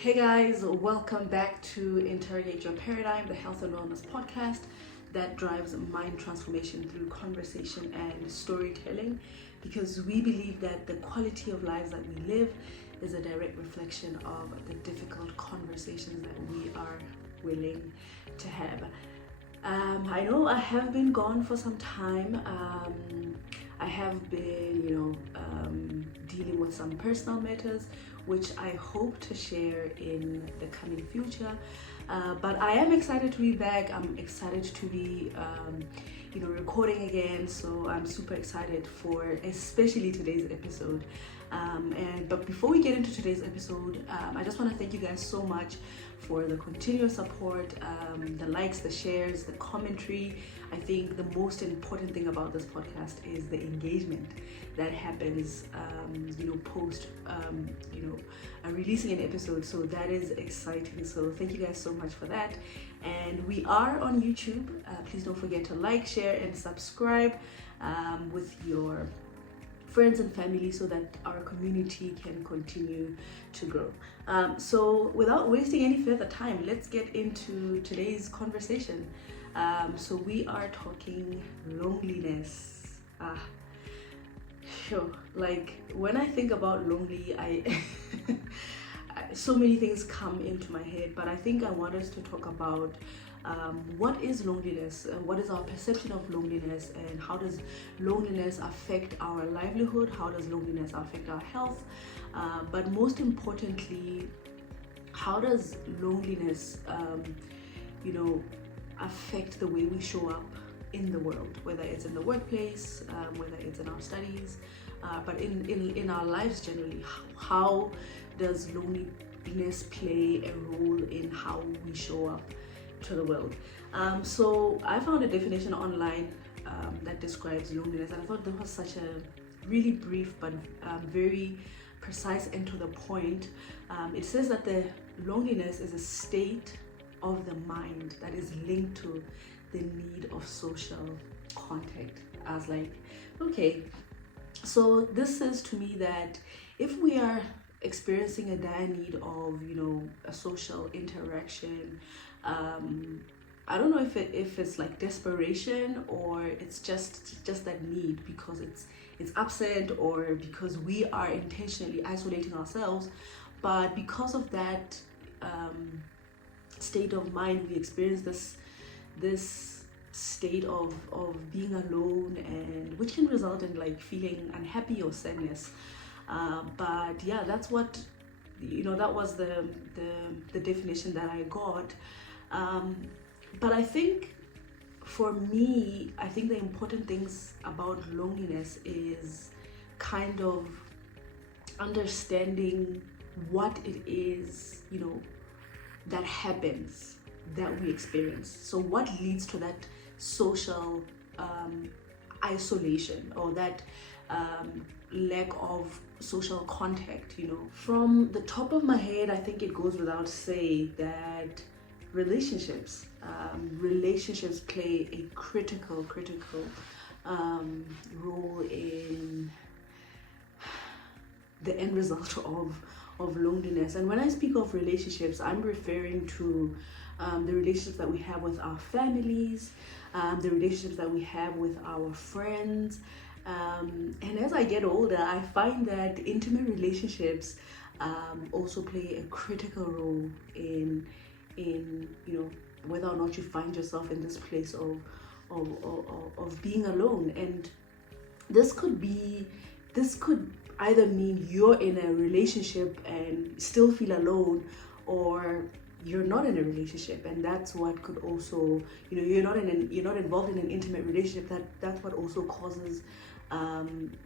Hey guys, welcome back to Interrogate Your Paradigm, the health and wellness podcast that drives mind transformation through conversation and storytelling, because we believe that the quality of lives that we live is a direct reflection of the difficult conversations that we are willing to have. I know I have been gone for some time. I have been, dealing with some personal matters, which I hope to share in the coming future. But I am excited to be back. I'm excited to be, recording again. So I'm super excited for especially today's episode. But before we get into today's episode, I just want to thank you guys so much for the continuous support, the likes, the shares, the commentary. I think the most important thing about this podcast is the engagement that happens, post, releasing an episode. So that is exciting. So thank you guys so much for that. And we are on YouTube. Please don't forget to like, share, and subscribe with your friends and family so that our community can continue to grow. So without wasting any further time, let's get into today's conversation. So we are talking loneliness. Sure. Like when I think about lonely, so many things come into my head, but I think I want us to talk about what is loneliness, what is our perception of loneliness, and how does loneliness affect our livelihood, how does loneliness affect our health, but most importantly, how does loneliness affect the way we show up in the world, whether it's in the workplace, whether it's in our studies, but in our lives generally. How does loneliness play a role in how we show up to the world? So I found a definition online that describes loneliness, and I thought that was such a really brief but very precise and to the point. It says that the loneliness is a state of the mind that is linked to the need of social contact. I was like, okay, so this says to me that if we are experiencing a dire need of a social interaction, I don't know if it's like desperation, or it's just that need because it's absent, or because we are intentionally isolating ourselves. But because of that state of mind, we experience this state of being alone, and which can result in like feeling unhappy or sadness. But yeah, that's what that was the definition that I got. But I think for me, I think the important things about loneliness is kind of understanding what it is, that happens, that we experience. So what leads to that social isolation, or that lack of social contact? From the top of my head, I think it goes without saying that relationships play a critical role in the end result of loneliness. And when I speak of relationships, I'm referring to the relationships that we have with our families, the relationships that we have with our friends. And as I get older, I find that intimate relationships also play a critical role in whether or not you find yourself in this place of being alone. And this could either mean you're in a relationship and still feel alone, or you're not in a relationship, and that's what could also, you're not involved in an intimate relationship. That's what also causes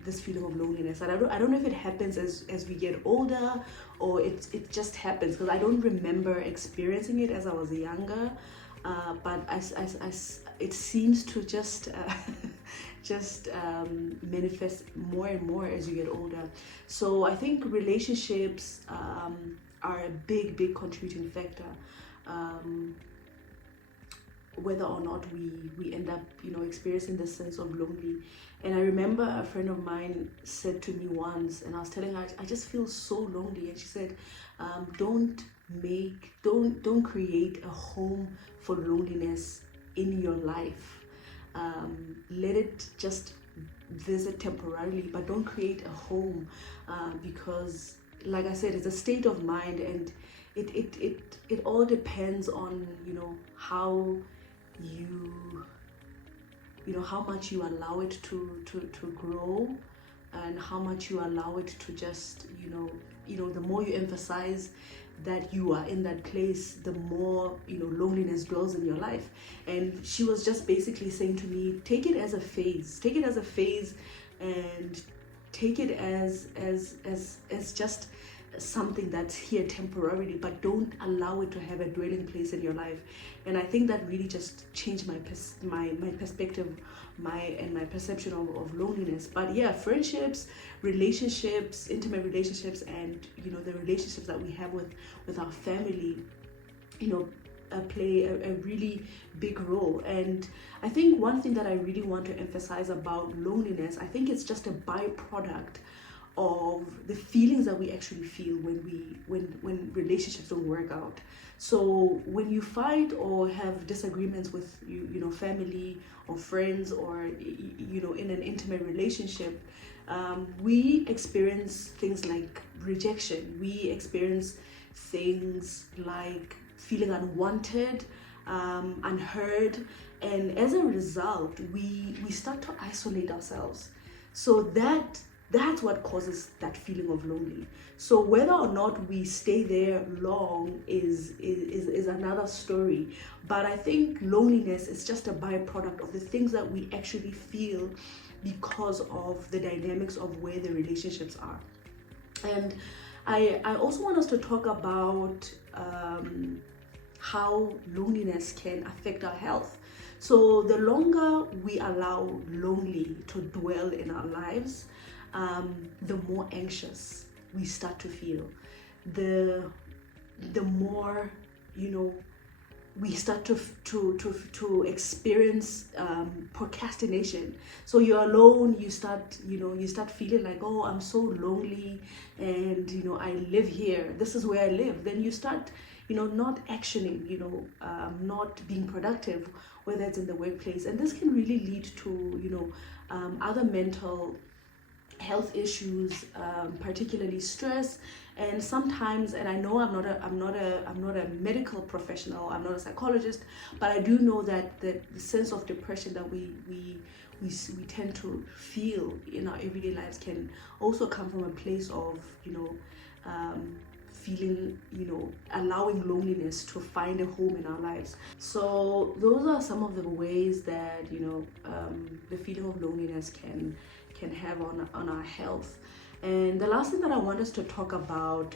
this feeling of loneliness. And I don't know if it happens as we get older, or it just happens, because I don't remember experiencing it as I was younger, but it seems to just manifest more and more as you get older. So I think relationships are a big contributing factor. whether or not we end up, experiencing this sense of lonely. And I remember a friend of mine said to me once, and I was telling her, I just feel so lonely. And she said, don't create a home for loneliness in your life. Let it just visit temporarily, but don't create a home, because, like I said, it's a state of mind, and it all depends on how how much you allow it to grow, and how much you allow it to just the more you emphasize that you are in that place, the more loneliness dwells in your life. And she was just basically saying to me, take it as a phase, and take it as just something that's here temporarily, but don't allow it to have a dwelling place in your life. And I think that really just changed my perspective, my perception of loneliness. But yeah, friendships, relationships, intimate relationships, and the relationships that we have with our family, play a really big role. And I think one thing that I really want to emphasize about loneliness, I think it's just a byproduct of the feelings that we actually feel when relationships don't work out. So when you fight or have disagreements with family or friends, or in an intimate relationship, we experience things like rejection. We experience things like feeling unwanted, unheard, and as a result, we start to isolate ourselves. So that's what causes that feeling of lonely. So whether or not we stay there long is another story. But I think loneliness is just a byproduct of the things that we actually feel because of the dynamics of where the relationships are. And I also want us to talk about how loneliness can affect our health. So the longer we allow lonely to dwell in our lives, the more anxious we start to feel, the more we start to experience procrastination. So you're alone, you start feeling like, oh, I'm so lonely, and I live here, this is where I live. Then you start not actioning, not being productive, whether it's in the workplace, and this can really lead to other mental health issues, particularly stress. And sometimes, and I know I'm not a medical professional, I'm not a psychologist, but I do know that the sense of depression that we tend to feel in our everyday lives can also come from a place of feeling, allowing loneliness to find a home in our lives. So those are some of the ways that the feeling of loneliness can have on our health. And the last thing that I want us to talk about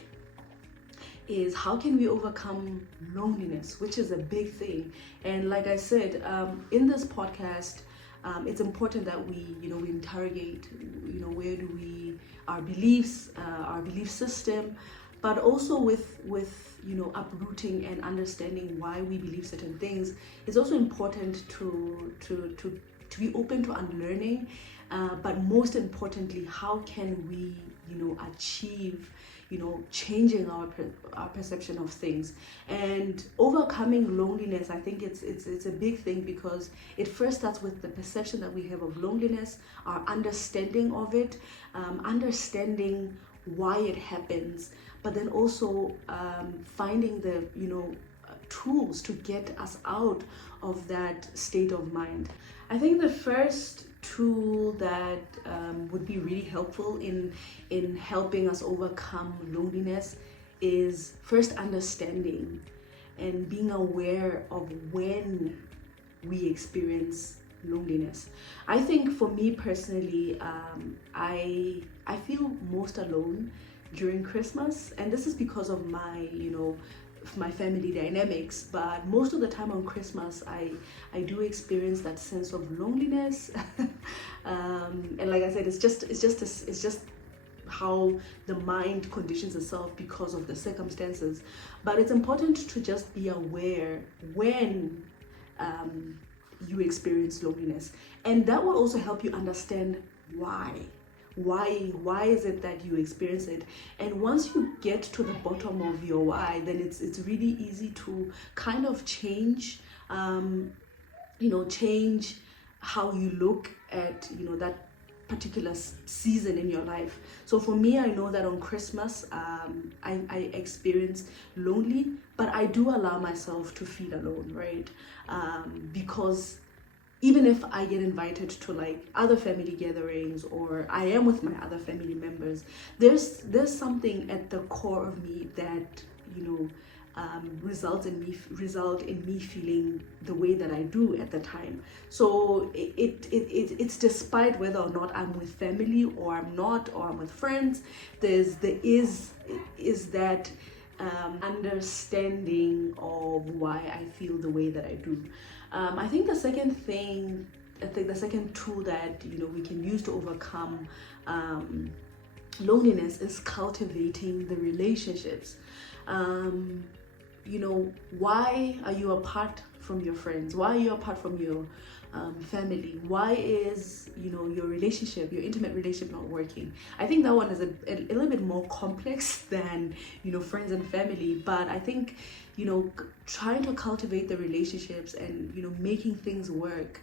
is how can we overcome loneliness, which is a big thing. And like I said, in this podcast, it's important that we interrogate where do we, our beliefs, our belief system, but also with uprooting and understanding why we believe certain things. It's also important to be open to unlearning, but most importantly, how can we achieve changing our perception of things. And overcoming loneliness, I think it's a big thing, because it first starts with the perception that we have of loneliness, our understanding of it, understanding why it happens, but then also finding the tools to get us out of that state of mind. I think the first tool that would be really helpful in helping us overcome loneliness is first understanding and being aware of when we experience loneliness. I think for me personally, I feel most alone during Christmas, and this is because of my family dynamics. But most of the time on Christmas, I do experience that sense of loneliness, and like I said, it's just how the mind conditions itself because of the circumstances. But it's important to just be aware when you experience loneliness, and that will also help you understand why is it that you experience it. And once you get to the bottom of your why, then it's really easy to kind of change change how you look at that particular season in your life. So for me, I know that on Christmas, I experience lonely, but I do allow myself to feel alone, right? Because even if I get invited to like other family gatherings, or I am with my other family members, there's something at the core of me that result in me feeling the way that I do at the time. So it's despite whether or not I'm with family or I'm not, or I'm with friends, there is that understanding of why I feel the way that I do. I think the second tool that we can use to overcome loneliness is cultivating the relationships. Why are you apart from your friends? Why are you apart from your family? Why is your intimate relationship not working? I think that one is a little bit more complex than friends and family, but I think trying to cultivate the relationships and making things work,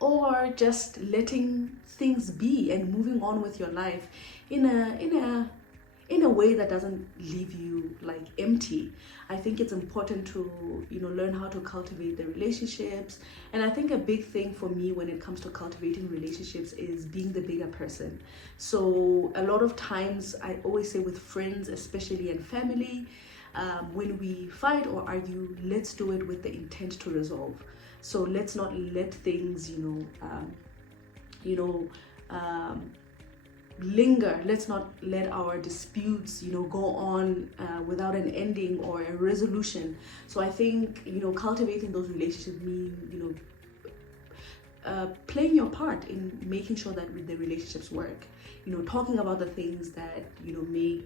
or just letting things be and moving on with your life in a way that doesn't leave you like empty. I think it's important to learn how to cultivate the relationships. And I think a big thing for me when it comes to cultivating relationships is being the bigger person. So a lot of times I always say with friends, especially, and family, when we fight or argue, let's do it with the intent to resolve. So let's not let things linger. Let's not let our disputes go on without an ending or a resolution. So I think cultivating those relationships mean playing your part in making sure that the relationships work, talking about the things that may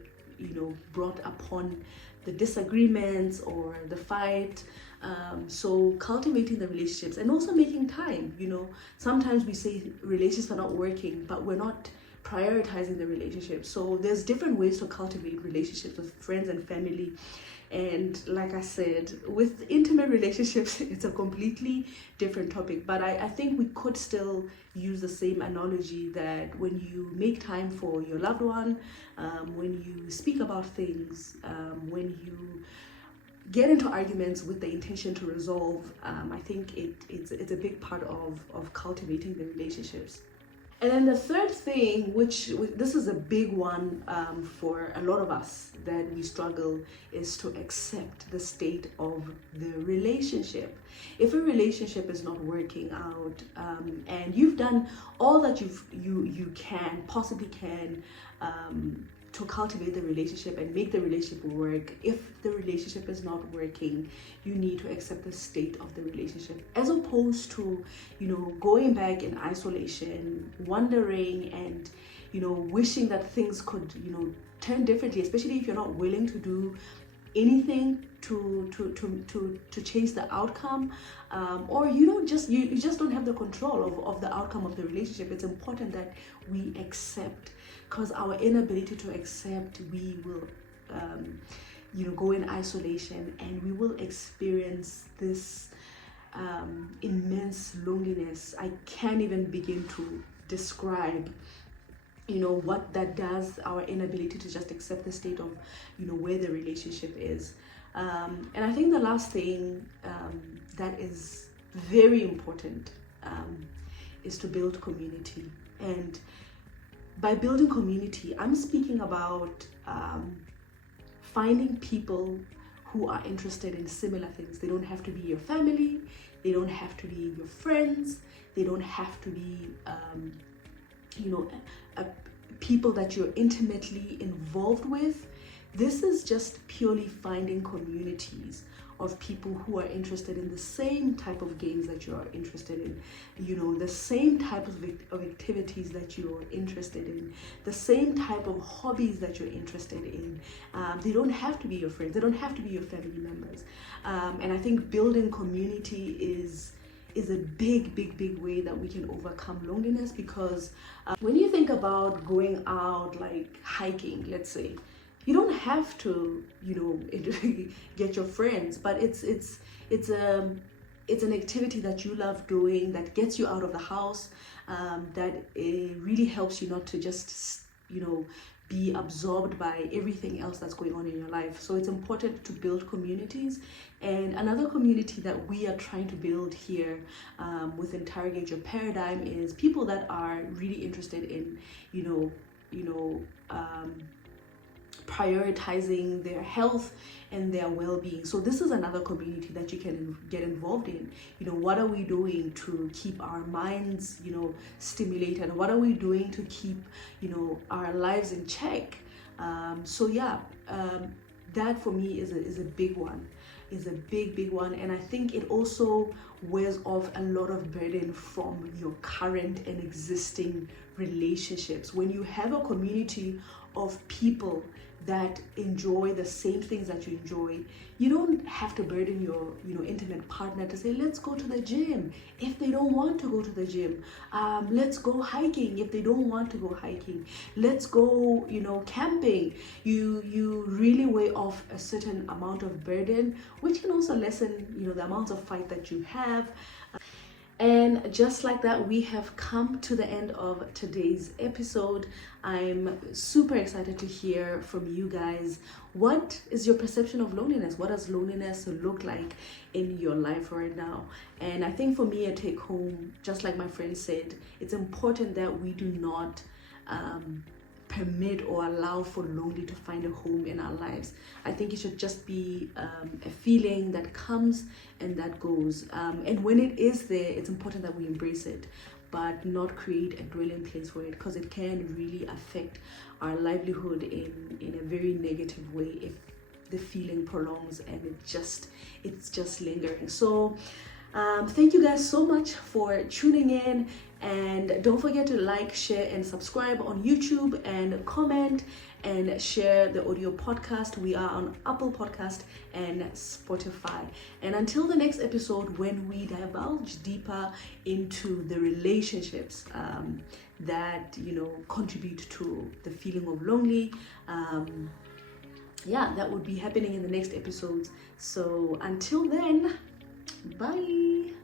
brought upon the disagreements or the fight. So cultivating the relationships, and also making time. Sometimes we say relationships are not working, but we're not prioritizing the relationship. So there's different ways to cultivate relationships with friends and family. And like I said, with intimate relationships, it's a completely different topic. But I think we could still use the same analogy that when you make time for your loved one, when you speak about things, when you get into arguments with the intention to resolve, I think it's a big part of cultivating the relationships. And then the third thing, which this is a big one for a lot of us that we struggle, is to accept the state of the relationship. If a relationship is not working out, and you've done all that you possibly can to cultivate the relationship and make the relationship work, if the relationship is not working, you need to accept the state of the relationship, as opposed to going back in isolation, wondering and wishing that things could turn differently, especially if you're not willing to do anything to change the outcome, or you just don't have the control of the outcome of the relationship. It's important that we accept, because our inability to accept, we will go in isolation, and we will experience this immense loneliness. I can't even begin to describe what that does, our inability to just accept the state of where the relationship is. And I think the last thing that is very important is to build community. And by building community, I'm speaking about finding people who are interested in similar things. They don't have to be your family, they don't have to be your friends, they don't have to be people that you're intimately involved with. This is just purely finding communities of people who are interested in the same type of games that you are interested in, the same type of activities that you're interested in, the same type of hobbies that you're interested in. They don't have to be your friends, they don't have to be your family members. And I think building community is a big way that we can overcome loneliness, because when you think about going out, like hiking, let's say, you don't have to get your friends, but it's an activity that you love doing, that gets you out of the house, that it really helps you not to just be absorbed by everything else that's going on in your life. So it's important to build communities. And another community that we are trying to build here with Interrogate Your Paradigm is people that are really interested in prioritizing their health and their well-being. So this is another community that you can get involved in. What are we doing to keep our minds stimulated? What are we doing to keep our lives in check? That for me is a big one, is a big one. And I think it also wears off a lot of burden from your current and existing relationships. When you have a community of people that enjoy the same things that you enjoy, you don't have to burden your intimate partner to say, let's go to the gym if they don't want to go to the gym. Let's go hiking if they don't want to go hiking. Let's go camping. You really weigh off a certain amount of burden, which can also lessen the amount of fight that you have. And just like that, we have come to the end of today's episode. I'm super excited to hear from you guys. What is your perception of loneliness? What does loneliness look like in your life right now? And I think for me, a take home, just like my friend said, it's important that we do not permit or allow for lonely to find a home in our lives. I think it should just be a feeling that comes and that goes. And when it is there, it's important that we embrace it, but not create a dwelling place for it, because it can really affect our livelihood in a very negative way if the feeling prolongs and it's just lingering. So thank you guys so much for tuning in, and don't forget to like, share, and subscribe on YouTube, and comment and share the audio podcast. We are on Apple Podcast and Spotify. And until the next episode, when we divulge deeper into the relationships that contribute to the feeling of lonely, that would be happening in the next episodes. So until then, bye.